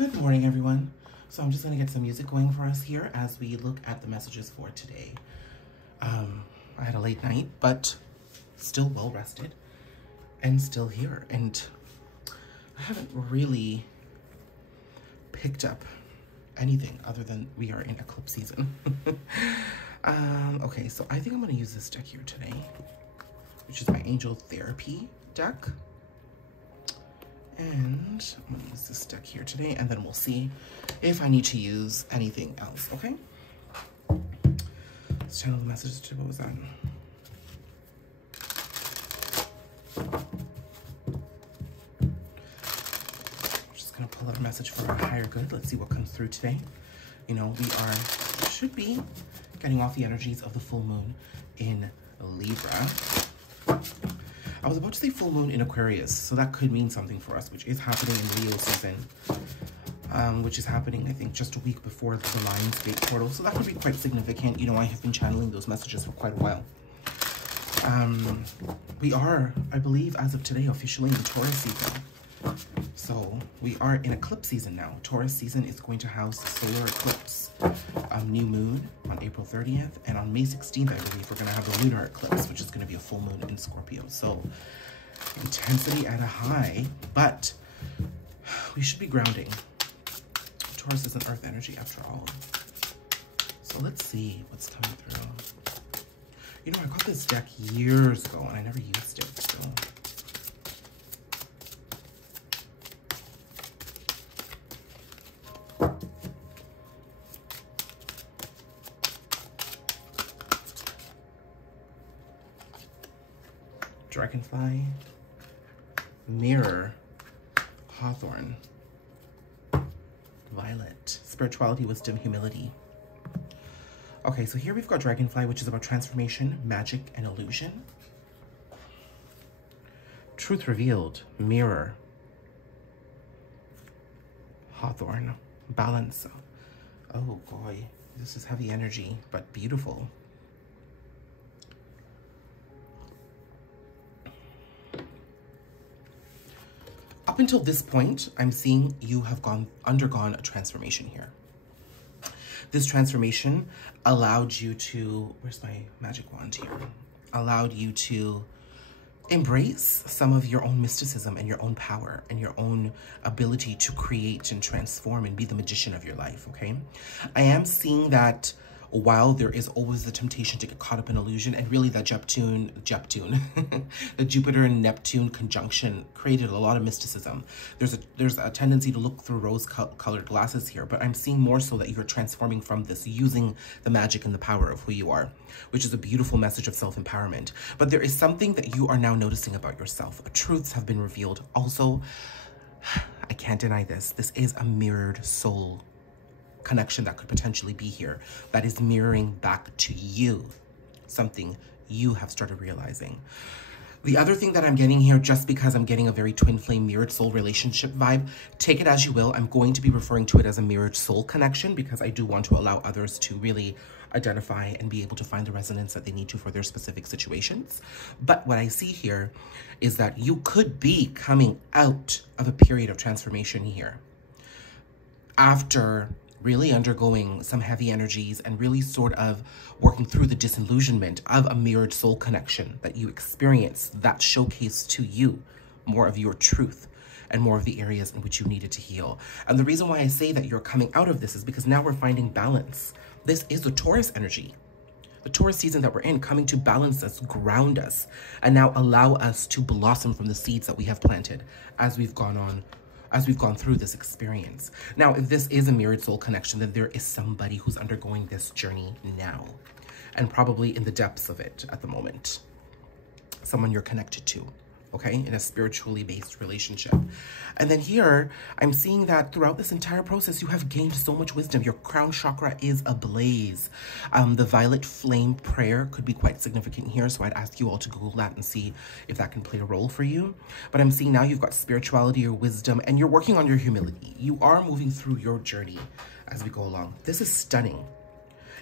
Good morning, everyone. So I'm just going to get some music going for us here as we look at the messages for today. I had a late night, but still well rested and still here. And I haven't really picked up anything other than we are in eclipse season. Okay, so I think I'm going to use this deck here today, which is my Angel Therapy deck. And I'm going to use this deck here today, and then we'll see if I need to use anything else, okay? Let's channel the message to what was that? I'm just going to pull out a message for our higher good. Let's see what comes through today. You know, should be getting off the energies of the full moon in Libra. I was about to say full moon in Aquarius, so that could mean something for us, which is happening in Leo season, which is happening, I think, just a week before the Lionsgate Portal. So that could be quite significant. You know, I have been channeling those messages for quite a while. We are, I believe, as of today, officially in Taurus season. So we are in eclipse season now. Taurus season is going to house solar eclipse, new moon on April 30th, and on May 16th, I believe, we're going to have the lunar eclipse, which is going to be a full moon in Scorpio. So intensity at a high, but we should be grounding. Taurus is an earth energy after all. So let's see what's coming through. You know, I got this deck years ago and I never used it, so. Dragonfly, Mirror, Hawthorn, Violet, Spirituality, Wisdom, Humility. Okay, so here we've got Dragonfly, which is about transformation, magic, and illusion. Truth Revealed, Mirror, Hawthorn, Balance. Oh boy, this is heavy energy, but beautiful. Up until this point, I'm seeing you have undergone a transformation here. This transformation allowed you to, where's my magic wand here? Allowed you to embrace some of your own mysticism and your own power and your own ability to create and transform and be the magician of your life, okay? I am seeing that while there is always the temptation to get caught up in illusion, and really that the Jupiter and Neptune conjunction created a lot of mysticism. There's a tendency to look through rose-colored glasses here, but I'm seeing more so that you're transforming from this, using the magic and the power of who you are, which is a beautiful message of self-empowerment. But there is something that you are now noticing about yourself. Truths have been revealed. Also, I can't deny this. This is a mirrored soul connection that could potentially be here, that is mirroring back to you, something you have started realizing. The other thing that I'm getting here, just because I'm getting a very twin flame mirrored soul relationship vibe, take it as you will. I'm going to be referring to it as a mirrored soul connection because I do want to allow others to really identify and be able to find the resonance that they need to for their specific situations. But what I see here is that you could be coming out of a period of transformation here after really undergoing some heavy energies and really sort of working through the disillusionment of a mirrored soul connection that you experienced that showcased to you more of your truth and more of the areas in which you needed to heal. And the reason why I say that you're coming out of this is because now we're finding balance. This is the Taurus energy. The Taurus season that we're in, coming to balance us, ground us, and now allow us to blossom from the seeds that we have planted as we've gone through this experience. Now, if this is a mirrored soul connection, then there is somebody who's undergoing this journey now, and probably in the depths of it at the moment. Someone you're connected to, okay, in a spiritually based relationship. And then here, I'm seeing that throughout this entire process, you have gained so much wisdom. Your crown chakra is ablaze. The violet flame prayer could be quite significant here, so I'd ask you all to Google that and see if that can play a role for you. But I'm seeing now you've got spirituality or wisdom, and you're working on your humility. You are moving through your journey as we go along. This is stunning.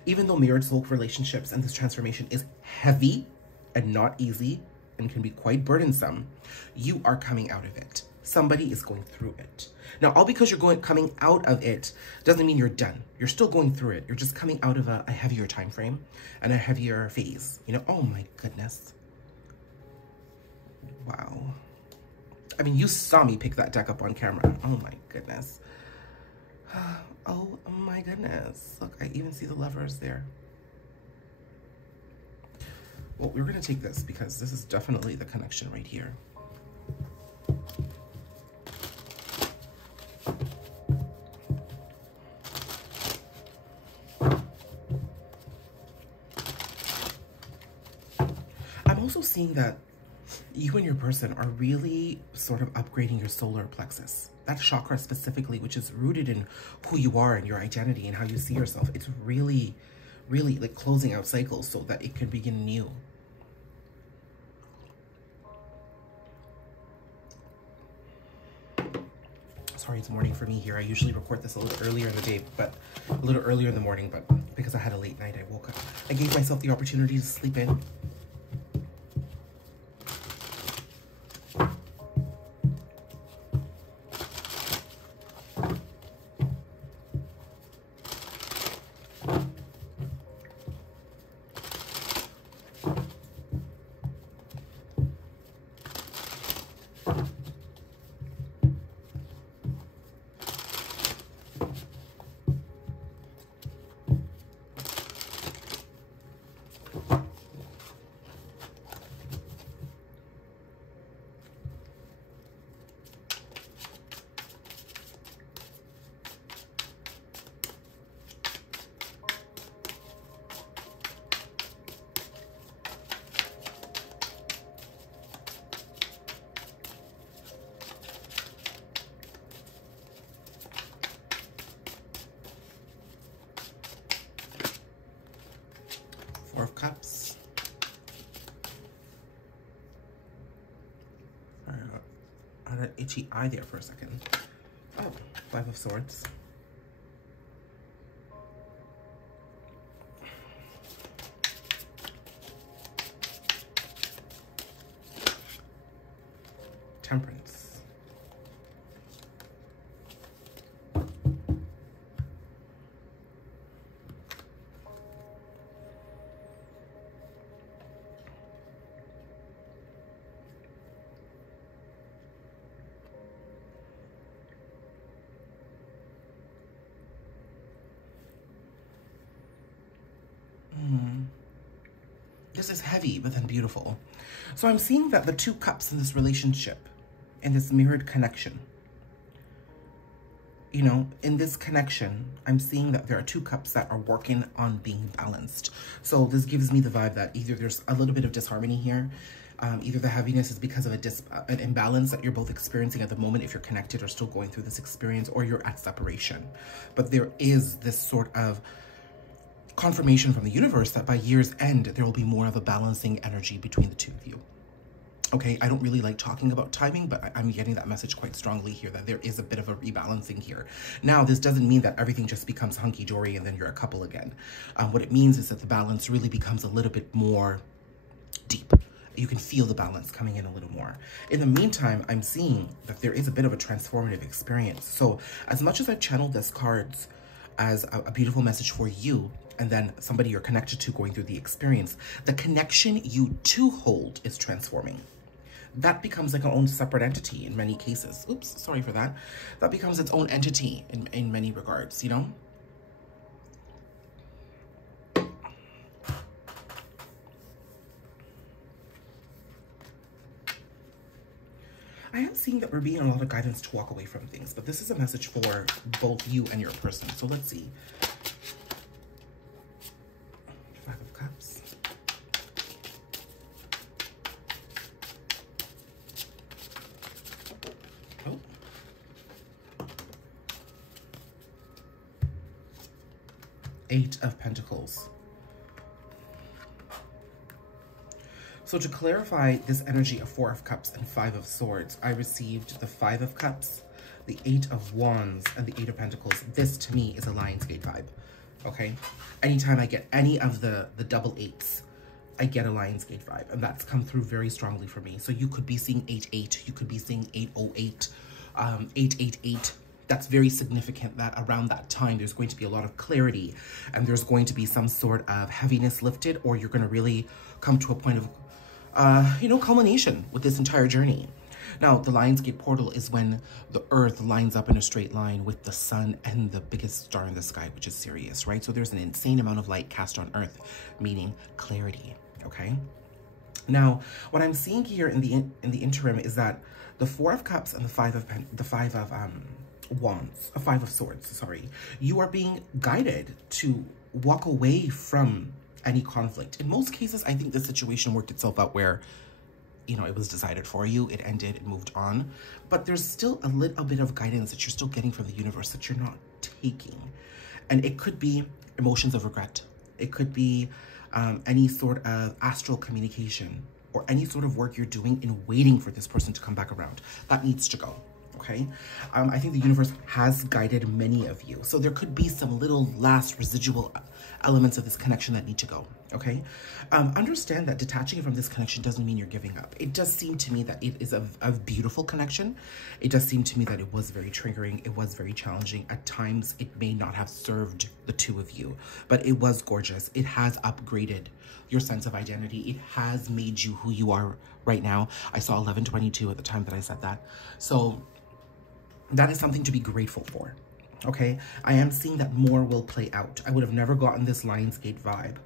Even though mirrored soul relationships and this transformation is heavy and not easy, and can be quite burdensome, you are coming out of it. Somebody is going through it. Now, all because you're coming out of it doesn't mean you're done. You're still going through it. You're just coming out of a heavier time frame and a heavier phase. You know, oh my goodness. Wow. I mean, you saw me pick that deck up on camera. Oh my goodness. Oh my goodness. Look, I even see the Lovers there. Well, we're going to take this because this is definitely the connection right here. I'm also seeing that you and your person are really sort of upgrading your solar plexus. That chakra specifically, which is rooted in who you are and your identity and how you see yourself. It's really, really like closing out cycles so that it can begin new. Sorry, it's morning for me here. I usually record this a little earlier in the day, but a little earlier in the morning, but because I had a late night, I woke up. I gave myself the opportunity to sleep in. Four of Cups. I had an itchy eye there for a second. Oh, Five of Swords. Temperance. This is heavy, but then beautiful. So I'm seeing that the two cups in this relationship, in this mirrored connection, you know, in this connection, I'm seeing that there are two cups that are working on being balanced. So this gives me the vibe that either there's a little bit of disharmony here, either the heaviness is because of an imbalance that you're both experiencing at the moment if you're connected or still going through this experience, or you're at separation. But there is this sort of confirmation from the universe that by year's end, there will be more of a balancing energy between the two of you. Okay, I don't really like talking about timing, but I'm getting that message quite strongly here that there is a bit of a rebalancing here. Now, this doesn't mean that everything just becomes hunky-dory and then you're a couple again. What it means is that the balance really becomes a little bit more deep. You can feel the balance coming in a little more. In the meantime, I'm seeing that there is a bit of a transformative experience. So as much as I've channeled this cards as a beautiful message for you, and then somebody you're connected to going through the experience, the connection you two hold is transforming. That becomes like an own separate entity in many cases. Oops, sorry for that. That becomes its own entity in many regards, you know? I am seeing that we're being a lot of guidance to walk away from things, but this is a message for both you and your person. So let's see. Five of Cups. Oh. Eight of Pentacles. So to clarify this energy of Four of Cups and Five of Swords, I received the Five of Cups, the Eight of Wands, and the Eight of Pentacles. This, to me, is a Lionsgate vibe, okay? Anytime I get any of the double eights, I get a Lionsgate vibe, and that's come through very strongly for me. So you could be seeing 88, you could be seeing 808, 888. That's very significant that around that time, there's going to be a lot of clarity, and there's going to be some sort of heaviness lifted, or you're going to really come to a point of, you know, culmination with this entire journey. Now, the Lionsgate Portal is when the earth lines up in a straight line with the sun and the biggest star in the sky, which is Sirius, right? So there's an insane amount of light cast on earth, meaning clarity, okay? Now, what I'm seeing here in the interim is that the Four of Cups and the Five of Wands, a Five of Swords, sorry, you are being guided to walk away from any conflict. In most cases, I think the situation worked itself out where, you know, it was decided for you, it ended, it moved on, but there's still a little bit of guidance that you're still getting from the universe that you're not taking. And it could be emotions of regret. It could be any sort of astral communication or any sort of work you're doing in waiting for this person to come back around. That needs to go, okay? I think the universe has guided many of you. So there could be some little last residual elements of this connection that need to go, okay? Understand that detaching from this connection doesn't mean you're giving up. It does seem to me that it is a beautiful connection. It does seem to me that it was very triggering. It was very challenging. At times, it may not have served the two of you, but it was gorgeous. It has upgraded your sense of identity. It has made you who you are right now. I saw 1122 at the time that I said that. So that is something to be grateful for. Okay, I am seeing that more will play out. I would have never gotten this Lionsgate vibe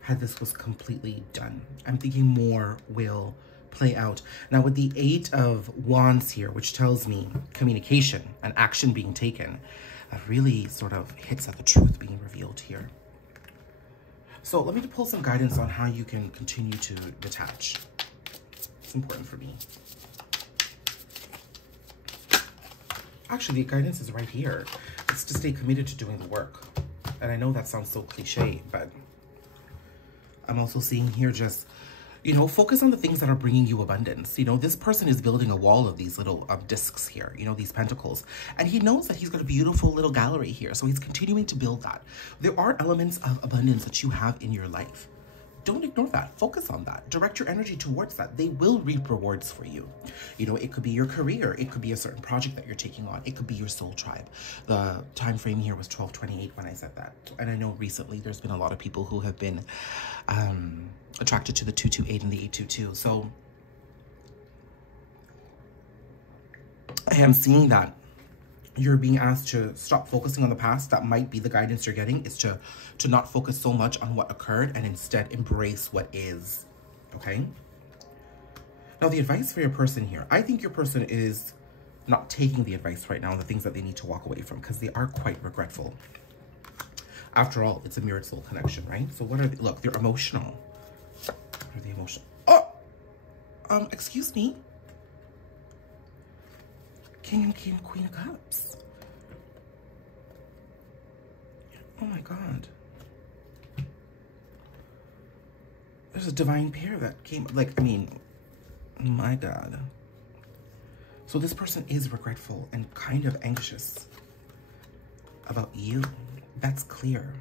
had this was completely done. I'm thinking more will play out. Now with the Eight of Wands here, which tells me communication and action being taken, that really sort of hits at the truth being revealed here. So let me pull some guidance on how you can continue to detach. It's important for me. Actually, the guidance is right here. It's to stay committed to doing the work. And I know that sounds so cliche, but I'm also seeing here just, you know, focus on the things that are bringing you abundance. You know, this person is building a wall of these little discs here, you know, these pentacles. And he knows that he's got a beautiful little gallery here. So he's continuing to build that. There are elements of abundance that you have in your life. Don't ignore that. Focus on that. Direct your energy towards that. They will reap rewards for you. You know, it could be your career. It could be a certain project that you're taking on. It could be your soul tribe. The time frame here was 12/28 when I said that. And I know recently there's been a lot of people who have been attracted to the 228 and the 822. So I am seeing that you're being asked to stop focusing on the past. That might be the guidance you're getting, is to not focus so much on what occurred and instead embrace what is, okay? Now, the advice for your person here, I think your person is not taking the advice right now on the things that they need to walk away from because they are quite regretful. After all, it's a mirrored soul connection, right? So what are they? Look, they're emotional. What are they emotional? Oh, excuse me. King and Queen of Cups. Oh my God. There's a divine pair that came, like, I mean, my God. So this person is regretful and kind of anxious about you. That's clear.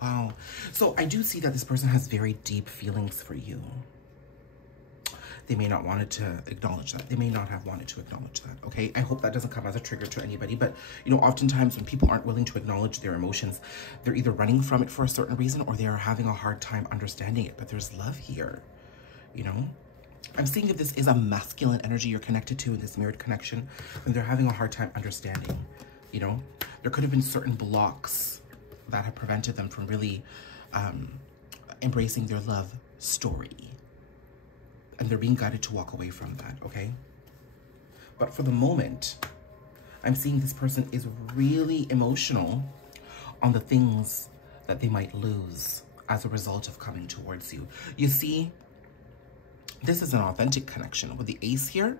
Wow. So I do see that this person has very deep feelings for you. They may not wanted to acknowledge that. They may not have wanted to acknowledge that, okay? I hope that doesn't come as a trigger to anybody, but, you know, oftentimes when people aren't willing to acknowledge their emotions, they're either running from it for a certain reason or they are having a hard time understanding it, but there's love here, you know? I'm seeing if this is a masculine energy you're connected to in this mirrored connection, and they're having a hard time understanding, you know? There could have been certain blocks that have prevented them from really embracing their love story. And they're being guided to walk away from that, okay? But for the moment, I'm seeing this person is really emotional on the things that they might lose as a result of coming towards you. You see, this is an authentic connection with the Ace here,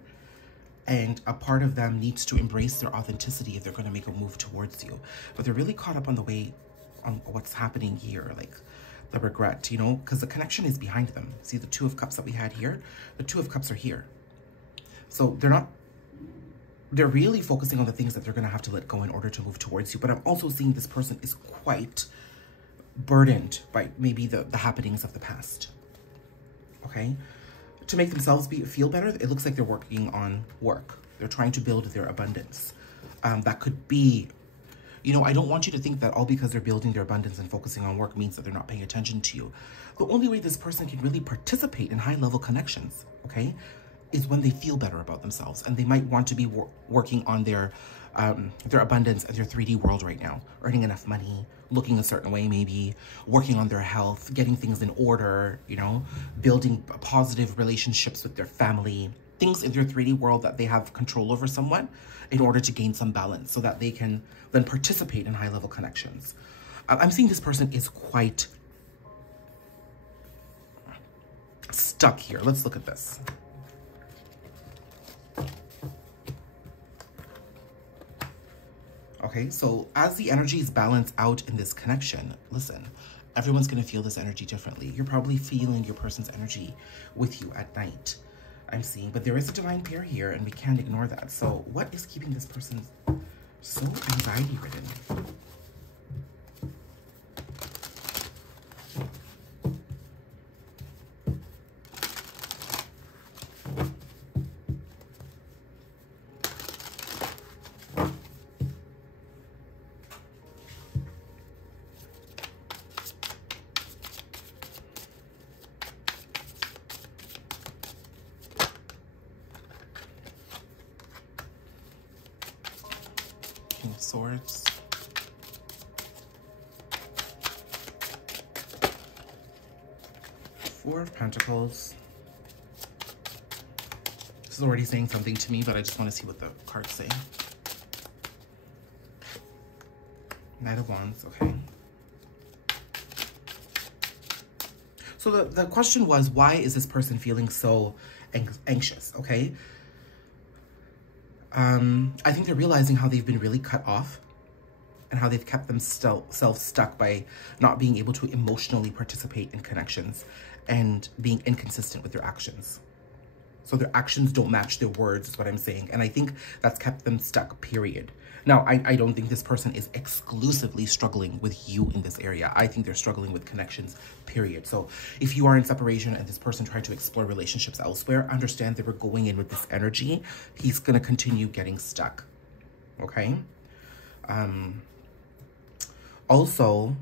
and a part of them needs to embrace their authenticity if they're going to make a move towards you. But they're really caught up on the way, on what's happening here, like the regret, you know, because the connection is behind them. See the Two of Cups that we had here? The Two of Cups are here. So they're really focusing on the things that they're going to have to let go in order to move towards you. But I'm also seeing this person is quite burdened by maybe the happenings of the past. okay? To make themselves feel better, it looks like they're working on work. They're trying to build their abundance. That could be, you know, I don't want you to think that all because they're building their abundance and focusing on work means that they're not paying attention to you. The only way this person can really participate in high-level connections, okay, is when they feel better about themselves. And they might want to be working on their abundance and their 3D world right now, earning enough money, looking a certain way, maybe working on their health, getting things in order, you know, building positive relationships with their family, things in their 3D world that they have control over somewhat in order to gain some balance so that they can then participate in high-level connections. I'm seeing this person is quite stuck here. Let's look at this. Okay, so as the energies balance out in this connection, listen, everyone's going to feel this energy differently. You're probably feeling your person's energy with you at night, I'm seeing. But there is a divine pair here, and we can't ignore that. So what is keeping this person so anxiety-ridden? King of Swords. Four of Pentacles. This is already saying something to me, but I just want to see what the cards say. Knight of Wands, okay. So the question was, why is this person feeling so anxious, okay? I think they're realizing how they've been really cut off and how they've kept themselves stuck by not being able to emotionally participate in connections and being inconsistent with their actions. So their actions don't match their words is what I'm saying. And I think that's kept them stuck, period. Now, I don't think this person is exclusively struggling with you in this area. I think they're struggling with connections, period. So if you are in separation and this person tried to explore relationships elsewhere, understand that we're going in with this energy. He's going to continue getting stuck, okay? Also,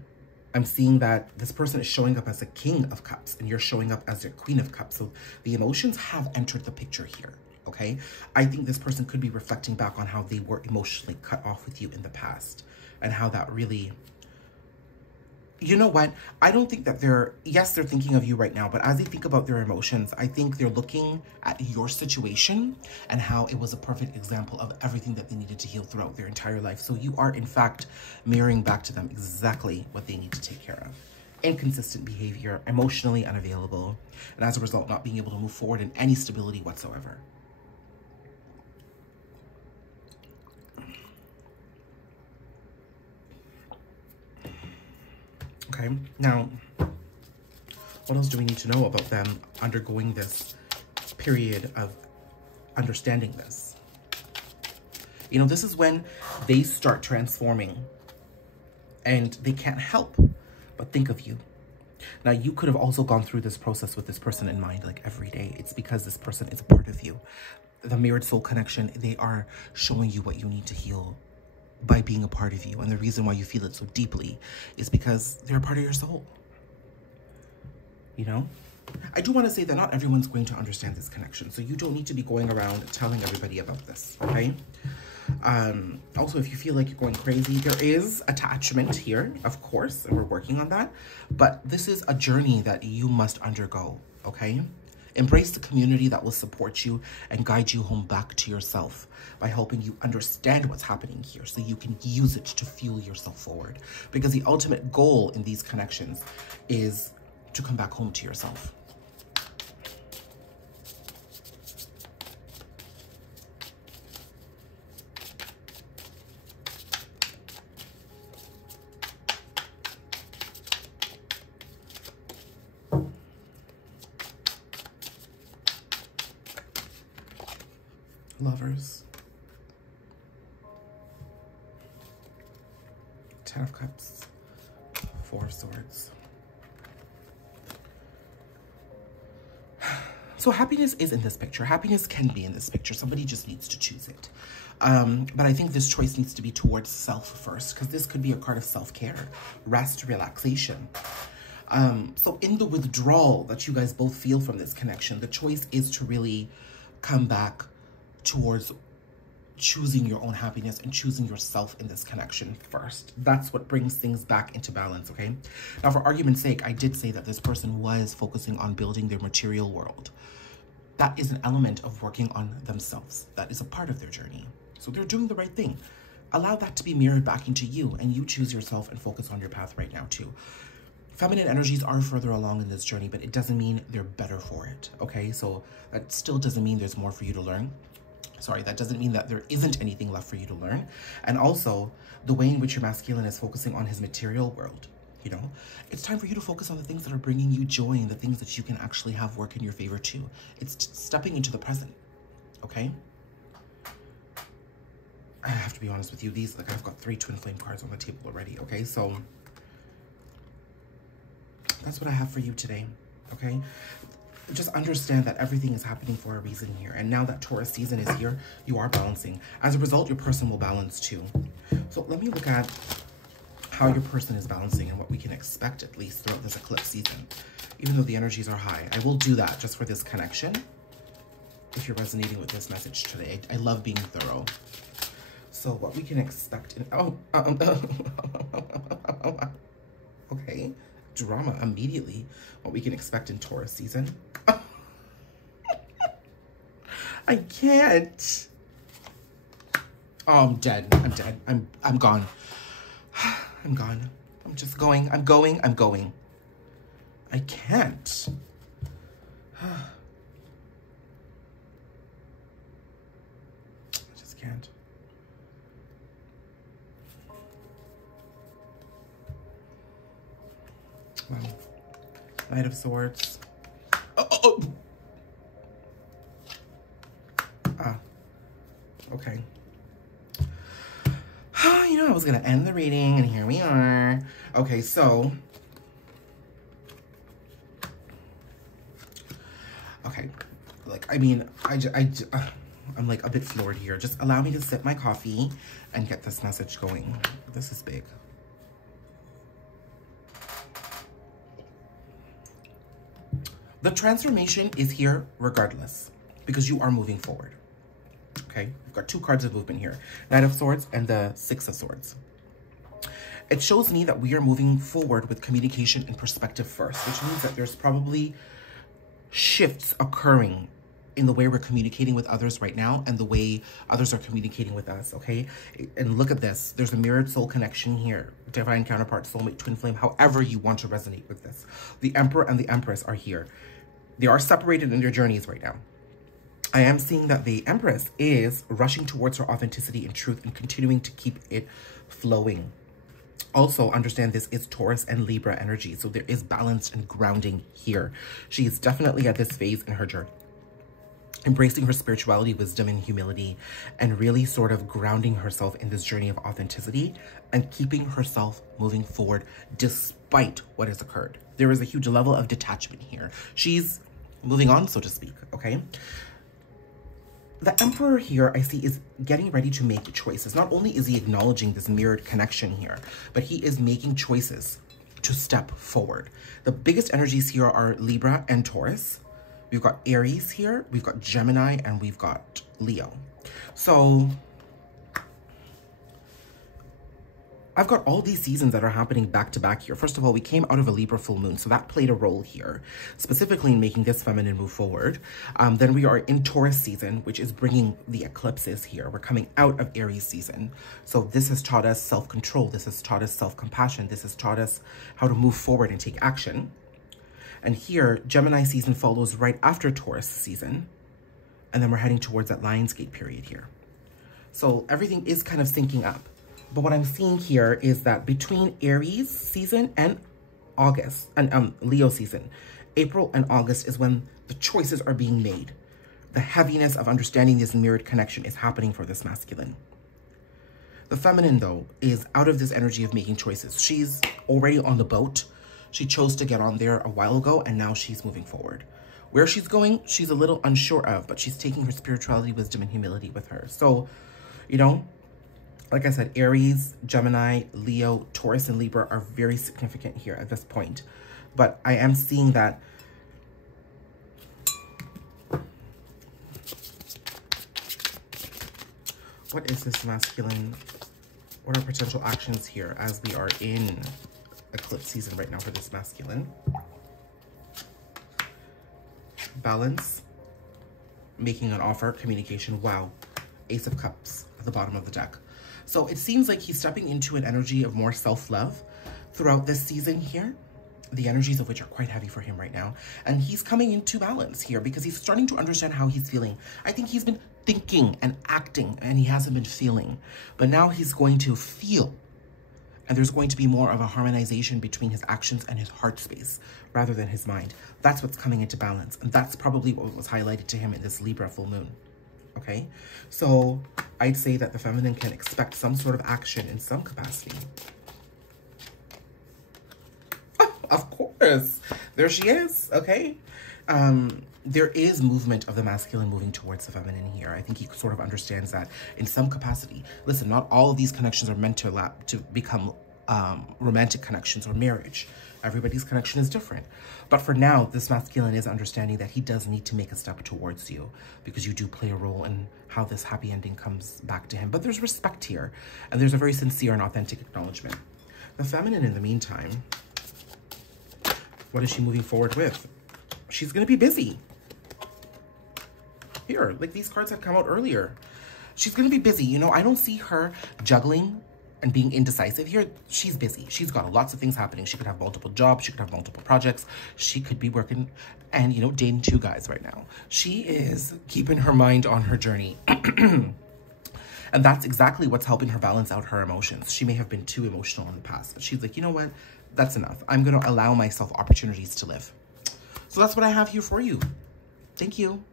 I'm seeing that this person is showing up as a King of Cups and you're showing up as a Queen of Cups. So the emotions have entered the picture here, okay? I think this person could be reflecting back on how they were emotionally cut off with you in the past and how that really... You know what? I don't think that yes, they're thinking of you right now, but as they think about their emotions, I think they're looking at your situation and how it was a perfect example of everything that they needed to heal throughout their entire life. So you are, in fact, mirroring back to them exactly what they need to take care of. Inconsistent behavior, emotionally unavailable, and as a result, not being able to move forward in any stability whatsoever. Okay, now, what else do we need to know about them undergoing this period of understanding this? You know, this is when they start transforming and they can't help but think of you. Now, you could have also gone through this process with this person in mind, like every day. It's because this person is a part of you. The mirrored soul connection, they are showing you what you need to heal by being a part of you. And the reason why you feel it so deeply is because they're a part of your soul. You know? I do want to say that not everyone's going to understand this connection, so you don't need to be going around telling everybody about this, okay? Also, if you feel like you're going crazy, there is attachment here, of course, and we're working on that, but this is a journey that you must undergo, okay? Embrace the community that will support you and guide you home back to yourself by helping you understand what's happening here so you can use it to fuel yourself forward. Because the ultimate goal in these connections is to come back home to yourself. Lovers. 10 of Cups. 4 of Swords. So happiness is in this picture. Happiness can be in this picture. Somebody just needs to choose it. But I think this choice needs to be towards self first, because this could be a card of self-care, rest, relaxation. So in the withdrawal that you guys both feel from this connection, the choice is to really come back towards choosing your own happiness and choosing yourself in this connection first. That's what brings things back into balance, okay? Now, for argument's sake, I did say that this person was focusing on building their material world. That is an element of working on themselves. That is a part of their journey. So they're doing the right thing. Allow that to be mirrored back into you, and you choose yourself and focus on your path right now too. Feminine energies are further along in this journey, but it doesn't mean they're better for it, okay? So that still doesn't mean there's more for you to learn. Sorry, that doesn't mean that there isn't anything left for you to learn. And also, the way in which your masculine is focusing on his material world, you know, it's time for you to focus on the things that are bringing you joy and the things that you can actually have work in your favor too. It's stepping into the present, okay? I have to be honest with you, like I've got 3 twin flame cards on the table already, okay? So that's what I have for you today, okay? Just understand that everything is happening for a reason here. And now that Taurus season is here, you are balancing. As a result, your person will balance too. So let me look at how your person is balancing and what we can expect at least throughout this eclipse season. Even though the energies are high, I will do that just for this connection. If you're resonating with this message today, I love being thorough. So what we can expect in, okay, drama immediately. What we can expect in Taurus season. I can't. Oh, I'm dead. I'm dead. I'm gone. I'm gone. I'm just going. I'm going. I can't. I just can't. Wow. Knight of Swords. Oh. Okay. You know, I was gonna end the reading, and here we are. Okay, so. Okay, like, I mean, I'm like a bit floored here. Just allow me to sip my coffee and get this message going. This is big. The transformation is here regardless, because you are moving forward. Okay, we've got 2 cards of movement here. Knight of Swords and the 6 of Swords. It shows me that we are moving forward with communication and perspective first, which means that there's probably shifts occurring in the way we're communicating with others right now and the way others are communicating with us, okay? And look at this. There's a mirrored soul connection here. Divine counterpart, soulmate, twin flame, however you want to resonate with this. The Emperor and the Empress are here. They are separated in their journeys right now. I am seeing that the Empress is rushing towards her authenticity and truth and continuing to keep it flowing. Also, understand this is Taurus and Libra energy, so there is balance and grounding here. She is definitely at this phase in her journey, embracing her spirituality, wisdom, and humility, and really sort of grounding herself in this journey of authenticity and keeping herself moving forward despite what has occurred. There is a huge level of detachment here. She's moving on, so to speak, okay? The Emperor here, I see, is getting ready to make choices. Not only is he acknowledging this mirrored connection here, but he is making choices to step forward. The biggest energies here are Libra and Taurus. We've got Aries here, we've got Gemini, and we've got Leo. So I've got all these seasons that are happening back to back here. First of all, we came out of a Libra full moon, so that played a role here, specifically in making this feminine move forward. Then we are in Taurus season, which is bringing the eclipses here. We're coming out of Aries season. So this has taught us self-control. This has taught us self-compassion. This has taught us how to move forward and take action. And here, Gemini season follows right after Taurus season. And then we're heading towards that Lionsgate period here. So everything is kind of syncing up. But what I'm seeing here is that between Aries season and August, and Leo season, April and August is when the choices are being made. The heaviness of understanding this mirrored connection is happening for this masculine. The feminine, though, is out of this energy of making choices. She's already on the boat. She chose to get on there a while ago, and now she's moving forward. Where she's going, she's a little unsure of, but she's taking her spirituality, wisdom, and humility with her. So, you know, like I said, Aries, Gemini, Leo, Taurus, and Libra are very significant here at this point. But I am seeing that what is this masculine? What are potential actions here as we are in eclipse season right now for this masculine? Balance, making an offer, communication. Wow. Ace of Cups at the bottom of the deck. So it seems like he's stepping into an energy of more self-love throughout this season here, the energies of which are quite heavy for him right now. And he's coming into balance here because he's starting to understand how he's feeling. I think he's been thinking and acting and he hasn't been feeling, but now he's going to feel. And there's going to be more of a harmonization between his actions and his heart space rather than his mind. That's what's coming into balance. And that's probably what was highlighted to him in this Libra full moon. Okay? So I'd say that the feminine can expect some sort of action in some capacity. Oh, of course. There she is. Okay? There is movement of the masculine moving towards the feminine here. I think he sort of understands that in some capacity. Listen, not all of these connections are meant to become romantic connections or marriage. Everybody's connection is different. But for now, this masculine is understanding that he does need to make a step towards you because you do play a role in how this happy ending comes back to him. But there's respect here, and there's a very sincere and authentic acknowledgement. The feminine, in the meantime, what is she moving forward with? She's going to be busy. Here, like these cards have come out earlier. She's going to be busy. You know, I don't see her juggling and being indecisive here. She's busy. She's got lots of things happening. She could have multiple jobs. She could have multiple projects. She could be working and, you know, dating two guys right now. She is keeping her mind on her journey. And that's exactly what's helping her balance out her emotions. She may have been too emotional in the past, but she's like, you know what? That's enough. I'm going to allow myself opportunities to live. So that's what I have here for you. Thank you.